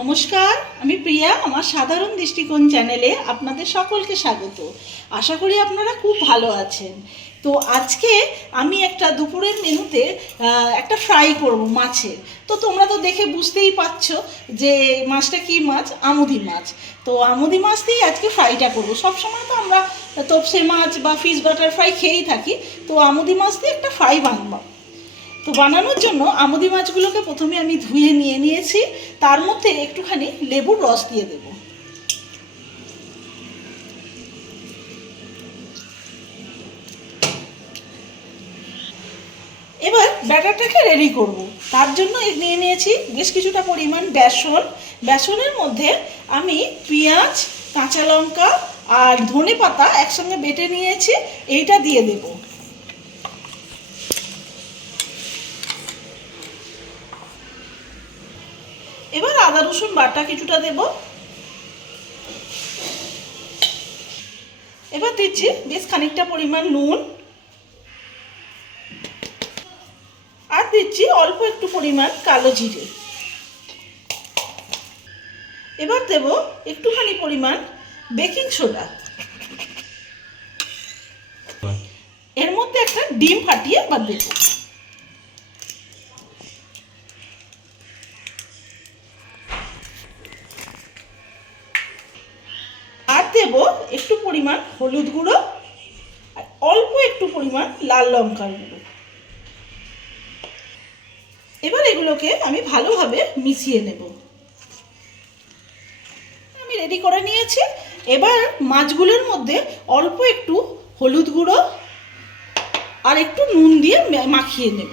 নমস্কার, আমি প্রিয়া, আমার সাধারণ দৃষ্টিকোণ চ্যানেলে আপনাদের সকলকে স্বাগত। আশা করি আপনারা খুব ভালো আছেন। তো আজকে আমি একটা দুপুরের মেনুতে একটা ফ্রাই করব মাছের। তো তোমরা তো দেখে বুঝতেই পারছ যে মাছটা কি মাছ? আমুদি মাছ। তো আমুদি মাছ দিয়েই আজকে ফ্রাইটা করব। সবসময় তো আমরা তপসে মাছ বা ফিশ বাটার ফ্রাই খেয়েই থাকি। তো আমুদি মাছ দিয়ে একটা ফ্রাই বানাবো। তো বানানোর জন্য আমুদি মাছগুলোকে প্রথমে আমি ধুয়ে নিয়ে নিয়েছি। তার মধ্যে একটুখানি লেবুর রস দিয়ে দেব। এবার ব্যাটারটাকে রেডি করব। তার জন্য নিয়ে নিয়েছি বেশ কিছুটা পরিমাণ বেসন। বেসনের মধ্যে আমি পেঁয়াজ, কাঁচা লঙ্কা আর ধনে পাতা একসঙ্গে বেটে নিয়েছি। এইটা দিয়ে দেবো। এবার আদা, রসুন বাটা কিছুটা দেব। এবার দিচ্ছি বেশ খানিকটা পরিমাণ নুন। আর দিচ্ছি অল্প একটু পরিমাণ কালো জিরে। এবার দেব একটুখানি পরিমাণ বেকিং সোডা। এর মধ্যে একটা ডিম ফাটিয়ে বাদ দেবো। দেব একটু পরিমাণ হলুদ গুঁড়ো আর অল্প একটু পরিমাণ লাল লঙ্কার গুঁড়ো। এবার এগুলোকে আমি ভালোভাবে মিশিয়ে নেব। আমি রেডি করে নিয়েছি। এবার মাছগুলোর মধ্যে অল্প একটু হলুদ গুঁড়ো আর একটু নুন দিয়ে মাখিয়ে নেব।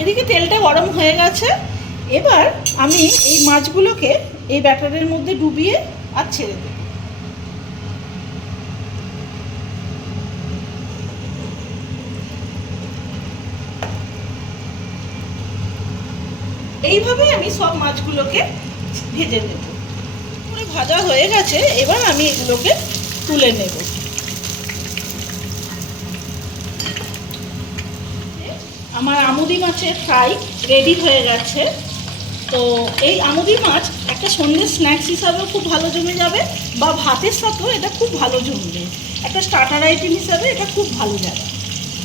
এদিকে তেলটা গরম হয়ে গেছে। এবার আমি এই মাছগুলোকে এই ব্যাটারের মধ্যে ডুবিয়ে আর ছেড়ে দেব। এইভাবে আমি সব মাছগুলোকে ভেজে নেব। পুরো ভাজা হয়ে গেছে, এবার আমি এগুলোকে তুলে নেব। আমার আমুদি মাছের ফ্রাই রেডি হয়ে গেছে। তো এই আমুদি মাছ একটা সন্ধ্যের স্ন্যাক্স হিসাবেও খুব ভালো জমে যাবে বা ভাতের সাথেও এটা খুব ভালো জমবে। একটা স্টার্টার আইটেম হিসাবে এটা খুব ভালো যাবে।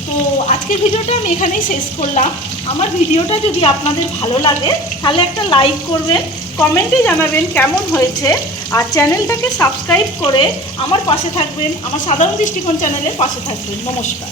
তো আজকের ভিডিওটা আমি এখানেই শেষ করলাম। আমার ভিডিওটা যদি আপনাদের ভালো লাগে, তাহলে একটা লাইক করবেন কমেন্টে জানাবেন কেমন হয়েছে, আর চ্যানেলটাকে সাবস্ক্রাইব করে আমার পাশে থাকবেন, আমার সাধারণ দৃষ্টিকোণ চ্যানেলের পাশে থাকবেন। নমস্কার।